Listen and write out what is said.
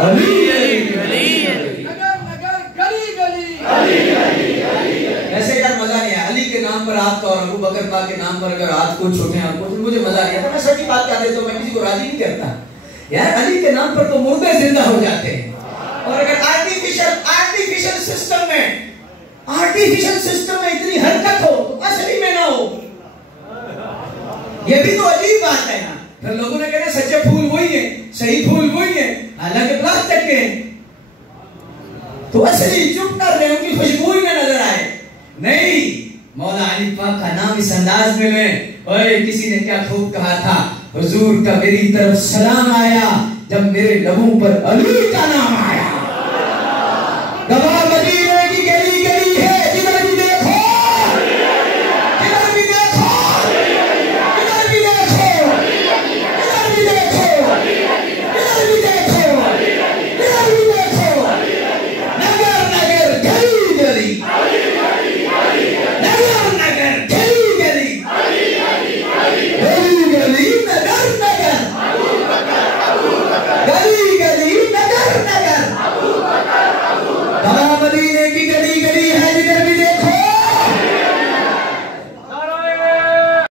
علی علی علی علی، ایسے یار مزہ نہیں ہے علی کے نام پر آپ کا اور ابو بکر پاک کے نام پر اگر ہاتھ کو چھوٹے آپ کو مجھے مزہ نہیں آتا. میں سچی بات کر دیتا ہوں, میں کسی کو راضی نہیں کرتا یار. علی کے نام پر تو مردے زندہ ہو جاتے ہیں. اور اگر آرٹیفیشل سسٹم میں اتنی حرکت ہو تو اصلی میں نہ ہو, یہ بھی تو عجیب بات ہے نا. پھر لوگوں نے کہنا سچے پھول وہی ہیں, صحیح پھول وہی ہیں, حالانکہ پلاسٹک کے ہیں. تو اصلی چپ کر رہے, ان کی خوشبو ہی نہ نظر آئے. نہیں, مولا علی پاک کا نام اس انداز میں لیں. اوے کسی نے کیا خوب کہا تھا, حضور کا میری طرف سلام آیا جب میرے لبوں پر علی کا نام آیا.